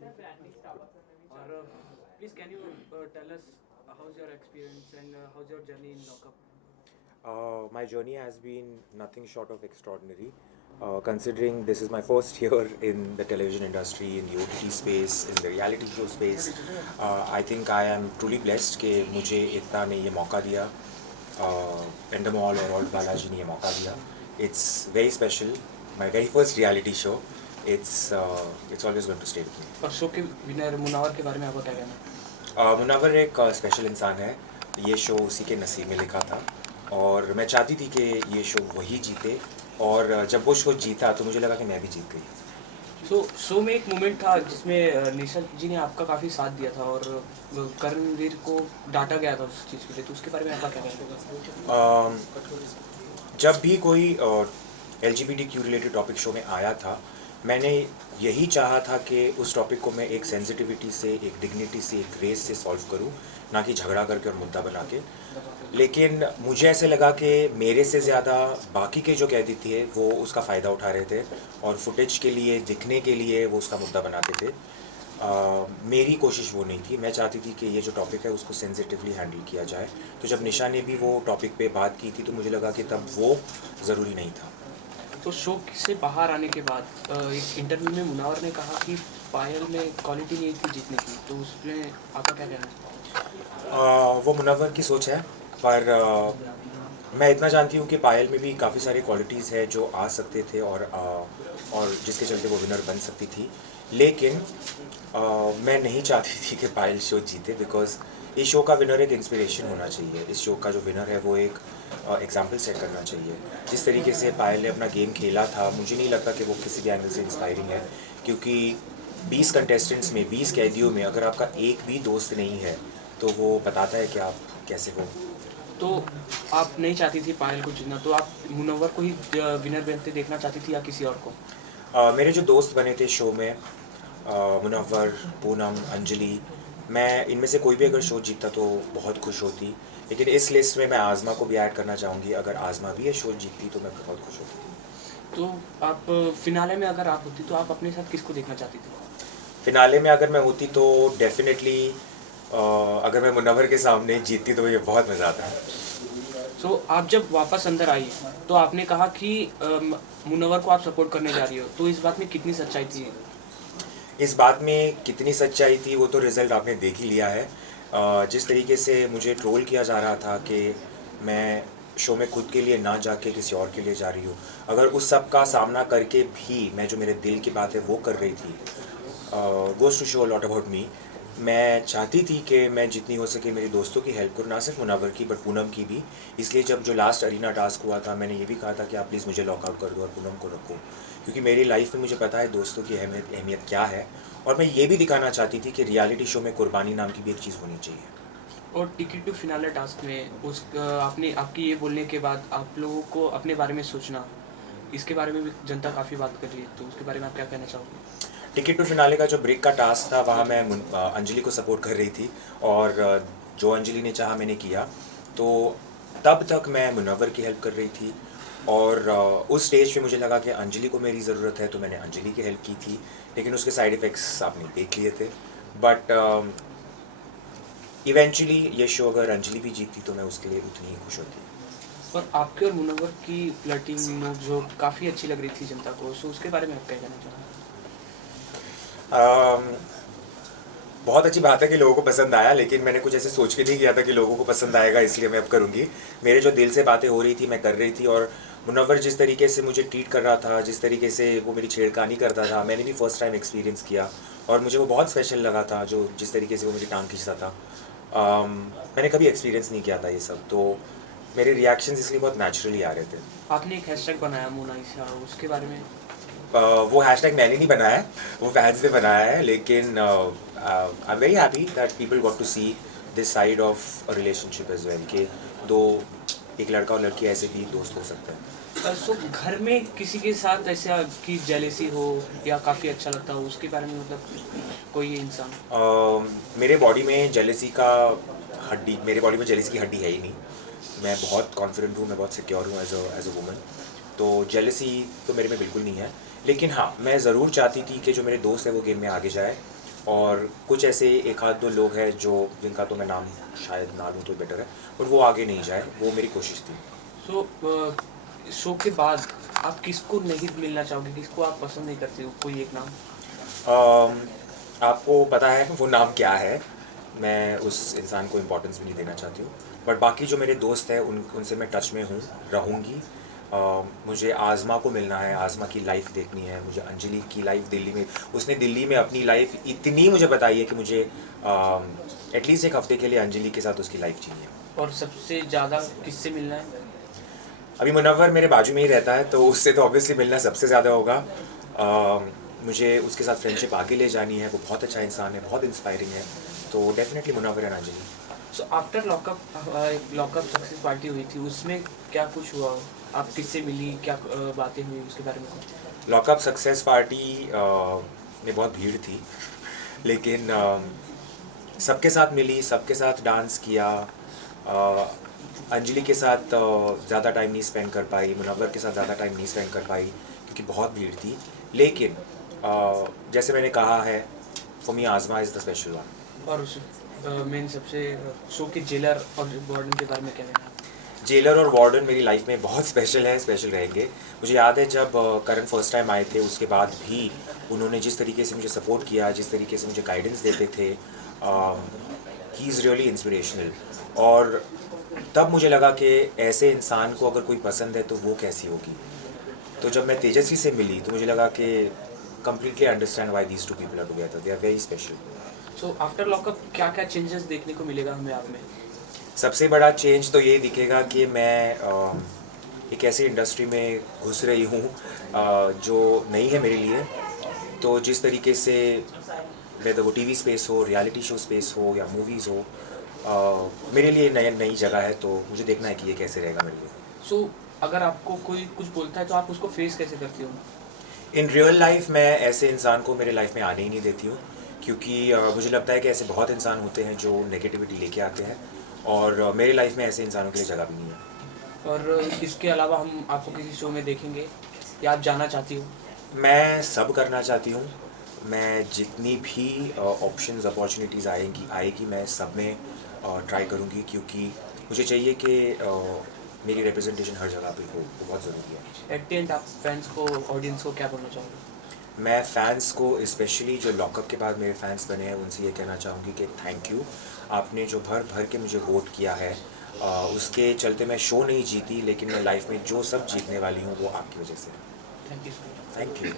और please can you tell us how's your experience and how's your journey in lockup? My journey has been nothing short of extraordinary. Considering this is my first year in the television industry, in the OTT space, in the reality show space, I think I am truly blessed कि मुझे एकता ने ये मौका दिया, पेंडमॉल और alt Balaji ने ये मौका दिया. It's very special. My very first reality show. It's always going to stay with me. और शो के विनर मुनावर के बारे में आपका क्या कहना है? मुनव्वर एक स्पेशल इंसान है. ये शो उसी के नसीब में लिखा था और मैं चाहती थी कि ये शो वही जीते, और जब वो शो जीता तो मुझे लगा कि मैं भी जीत गई. तो शो में एक मोमेंट था जिसमें निशा जी ने आपका काफ़ी साथ दिया था और कर्णवीर को डांटा गया था उस चीज़ के लिए, तो उसके बारे में आपका क्या कहना है? जब भी कोई LGBTQ रिलेटेड टॉपिक शो में आया था, मैंने यही चाहा था कि उस टॉपिक को मैं एक सेंसिटिविटी से, एक डिग्निटी से, एक ग्रेस से सॉल्व करूं, ना कि झगड़ा करके और मुद्दा बना के. लेकिन मुझे ऐसे लगा कि मेरे से ज़्यादा बाकी के जो कैदी थे वो उसका फ़ायदा उठा रहे थे और फुटेज के लिए, दिखने के लिए वो उसका मुद्दा बनाते थे. मेरी कोशिश वो नहीं थी. मैं चाहती थी कि ये जो टॉपिक है उसको सेंसिटिवली हैंडल किया जाए. तो जब निशा ने भी वो टॉपिक पे बात की थी तो मुझे लगा कि तब वो ज़रूरी नहीं था. तो शो से बाहर आने के बाद एक इंटरव्यू में मुनावर ने कहा कि पायल में क्वालिटी नहीं थी जीतने की, तो उसमें आपका क्या कहना है? वो मुनव्वर की सोच है, पर मैं इतना जानती हूँ कि पायल में भी काफ़ी सारी क्वालिटीज़ है जो आ सकते थे और जिसके चलते वो विनर बन सकती थी. लेकिन मैं नहीं चाहती थी कि पायल शो जीते, बिकॉज इस शो का विनर एक इंस्पिरेशन होना चाहिए. इस शो का जो विनर है वो एक एग्जाम्पल सेट करना चाहिए. जिस तरीके से पायल ने अपना गेम खेला था, मुझे नहीं लगता कि वो किसी भी एंगल से इंस्पायरिंग है, क्योंकि 20 कंटेस्टेंट्स में, 20 कैदियों में अगर आपका एक भी दोस्त नहीं है तो वो बताता है कि आप कैसे हो. तो आप नहीं चाहती थी पायल को जीतना, तो आप मुनव्वर को ही विनर बनते देखना चाहती थी या किसी और को? मेरे जो दोस्त बने थे शो में, मुनव्वर, पूनम, अंजलि, मैं इनमें से कोई भी अगर शो जीतता तो बहुत खुश होती. लेकिन इस लिस्ट में मैं आज़मा को भी ऐड करना चाहूँगी. अगर आज़मा भी ये शो जीतती तो मैं बहुत खुश होती. तो आप फिनाले में अगर आप होती तो आप अपने साथ किसको देखना चाहती थी? फिनाले में अगर मैं होती तो डेफिनेटली अगर मैं मुनव्वर के सामने जीतती तो ये बहुत मज़ा आता है. तो आप जब वापस अंदर आई तो आपने कहा कि मुनव्वर को आप सपोर्ट करने जा रही हो, तो इस बात में कितनी सच्चाई थी? इस बात में कितनी सच्चाई थी वो तो रिज़ल्ट आपने देख ही लिया है. जिस तरीके से मुझे ट्रोल किया जा रहा था कि मैं शो में खुद के लिए ना जाके किसी और के लिए जा रही हूँ, अगर उस सब का सामना करके भी मैं जो मेरे दिल की बात है वो कर रही थी, goes to show lot about me. मैं चाहती थी कि मैं जितनी हो सके मेरे दोस्तों की हेल्प करूँ, ना सिर्फ मुनव्वर की बट पूनम की भी. इसलिए जब जो लास्ट अरीना टास्क हुआ था, मैंने ये भी कहा था कि आप प्लीज़ मुझे लॉकआउट कर दो और पूनम को रखो, क्योंकि मेरी लाइफ में मुझे पता है दोस्तों की अहमियत क्या है. और मैं ये भी दिखाना चाहती थी कि रियलिटी शो में कुर्बानी नाम की भी एक चीज़ होनी चाहिए. और टिकट टू फिनाले टास्क में आपने आपकी ये बोलने के बाद आप लोगों को अपने बारे में सोचना, इसके बारे में भी जनता काफ़ी बात कर रही है, तो उसके बारे में आप क्या कहना चाहोगे? टिकट टू फिनाले का जो ब्रेक का टास्क था वहाँ मैं अंजलि को सपोर्ट कर रही थी, और जो अंजलि ने चाहा मैंने किया. तो तब तक मैं मुनव्वर की हेल्प कर रही थी, और उस स्टेज पे मुझे लगा कि अंजलि को मेरी ज़रूरत है तो मैंने अंजलि की हेल्प की थी. लेकिन उसके साइड इफ़ेक्ट्स आपने देख लिए थे. बट इवेंचुअली ये शो अगर अंजलि भी जीतती तो मैं उसके लिए उतनी ही खुश होती. और आपके और मुनव्वर की फ्लर्टिंग जो काफ़ी अच्छी लग रही थी जनता को, सो उसके बारे में आप क्या कहना चाहोगे? बहुत अच्छी बात है कि लोगों को पसंद आया, लेकिन मैंने कुछ ऐसे सोच के नहीं किया था कि लोगों को पसंद आएगा, इसलिए मैं अब करूँगी. मेरे जो दिल से बातें हो रही थी मैं कर रही थी, और मुनव्वर जिस तरीके से मुझे ट्रीट कर रहा था, जिस तरीके से वो मेरी छेड़खानी करता था, मैंने भी फर्स्ट टाइम एक्सपीरियंस किया और मुझे वो बहुत स्पेशल लगा था. जो जिस तरीके से वो मेरी टांग खींचता था, मैंने कभी एक्सपीरियंस नहीं किया था ये सब. तो मेरे रिएक्शंस इसलिए बहुत नेचुरली आ रहे थे. आपने एक हैशटैग बनाया मोनालिसा, उसके बारे में? वो हैशटैग मैंने नहीं बनाया है, वो फैंस ने बनाया है. लेकिन I am very happy that people got to see this side of a relationship as well, कि दो, एक लड़का और लड़की ऐसे भी दोस्त हो सकते हैं. सो घर में किसी के साथ ऐसा कि जेलेसी हो या काफ़ी अच्छा लगता हो, उसके बारे में मतलब कोई इंसान? मेरे बॉडी में जेलसी की हड्डी है ही नहीं. मैं बहुत कॉन्फिडेंट हूँ, मैं बहुत सिक्योर हूँ एज अ वुमन. तो जेलसी तो मेरे में बिल्कुल नहीं है. लेकिन हाँ, मैं ज़रूर चाहती थी कि जो मेरे दोस्त है वो गेम में आगे जाए, और कुछ ऐसे एक आध दो लोग हैं जो जिनका तो मैं नाम शायद ना लूँ तो बेटर है, और वो आगे नहीं जाए, वो मेरी कोशिश थी। सो शो के बाद आप किसको नहीं मिलना चाहोगे, किसको आप पसंद नहीं करते हो, कोई एक नाम? अम, आपको पता है वो नाम क्या है, मैं उस इंसान को इम्पोर्टेंस भी नहीं देना चाहती हूँ, बट बाकी जो मेरे दोस्त हैं उनसे मैं टच में हूँ, रहूँगी। मुझे आज़मा को मिलना है, आज़मा की लाइफ देखनी है, मुझे अंजलि की लाइफ दिल्ली में, उसने दिल्ली में अपनी लाइफ इतनी मुझे बताई है कि मुझे एटलीस्ट एक हफ्ते के लिए अंजलि के साथ उसकी लाइफ जीनी है। और सबसे ज़्यादा किससे मिलना है? अभी मुनव्वर मेरे बाजू में ही रहता है, तो उससे तो ऑब्वियसली मिलना सबसे ज़्यादा होगा। मुझे उसके साथ फ्रेंडशिप आगे ले जानी है, वो बहुत अच्छा इंसान है, बहुत इंस्पायरिंग है, तो definitely Munawar and Anjali. So after lockup success party हुई थी, उसमें क्या कुछ हुआ? आप किससे मिली, क्या बातें हुई उसके बारे में कुछ? लॉकअप सक्सेस पार्टी में बहुत भीड़ थी, लेकिन सबके साथ मिली, सबके साथ डांस किया। अंजलि के साथ ज़्यादा टाइम नहीं स्पेंड कर पाई, मुनव्वर के साथ ज़्यादा टाइम नहीं स्पेंड कर पाई क्योंकि बहुत भीड़ थी। लेकिन जैसे मैंने कहा है, फॉर मी आज़मा इज़ द स्पेशल वन। और उस मेन सबसे शो के जेलर और वार्डन के बारे में क्या कहना है? जेलर और वार्डन मेरी लाइफ में बहुत स्पेशल है, स्पेशल रहेंगे। मुझे याद है जब करण फर्स्ट टाइम आए थे, उसके बाद भी उन्होंने जिस तरीके से मुझे सपोर्ट किया, जिस तरीके से मुझे गाइडेंस देते थे, ही इज़ रियली इंस्पिरेशनल। और तब मुझे लगा कि ऐसे इंसान को अगर कोई पसंद है तो वो कैसी होगी। तो जब मैं तेजस्वी से मिली तो मुझे लगा कि completely understand why these two people are together. They are very special. So after lockup क्या क्या चेंजेस देखने को मिलेगा हमें आप में? सबसे बड़ा चेंज तो ये दिखेगा कि मैं एक ऐसी इंडस्ट्री में घुस रही हूँ जो नई है मेरे लिए। तो जिस तरीके से वेदर वो टीवी स्पेस हो, रियलिटी शो स्पेस हो या मूवीज़ हो, मेरे लिए नई जगह है, तो मुझे देखना है कि ये कैसे रहेगा मेरे लिए। सो अगर आपको कोई कुछ बोलता है तो आप उसको फेस कैसे करती हो? इन रियल लाइफ मैं ऐसे इंसान को मेरे लाइफ में आने ही नहीं देती हूँ, क्योंकि मुझे लगता है कि ऐसे बहुत इंसान होते हैं जो नेगेटिविटी लेके आते हैं, और मेरे लाइफ में ऐसे इंसानों के लिए जगह भी नहीं है। और इसके अलावा हम आपको किसी शो में देखेंगे या आप जाना चाहती हो? मैं सब करना चाहती हूँ। मैं जितनी भी ऑप्शंस अपॉर्चुनिटीज़ आएगी मैं सब में ट्राई करूँगी, क्योंकि मुझे चाहिए कि मेरी रिप्रेजेंटेशन हर जगह पे हो, वो बहुत ज़रूरी है। एट द एंड आप फैंस को, ऑडियंस को क्या बोलना चाहोगे? मैं फ़ैन्स को, स्पेशली जो लॉकअप के बाद मेरे फ़ैन्स बने हैं, उनसे ये कहना चाहूँगी कि थैंक यू। आपने जो भर भर के मुझे वोट किया है, उसके चलते मैं शो नहीं जीती, लेकिन मैं लाइफ में जो सब जीतने वाली हूँ वो आपकी वजह से। Thank you so much. Thank you.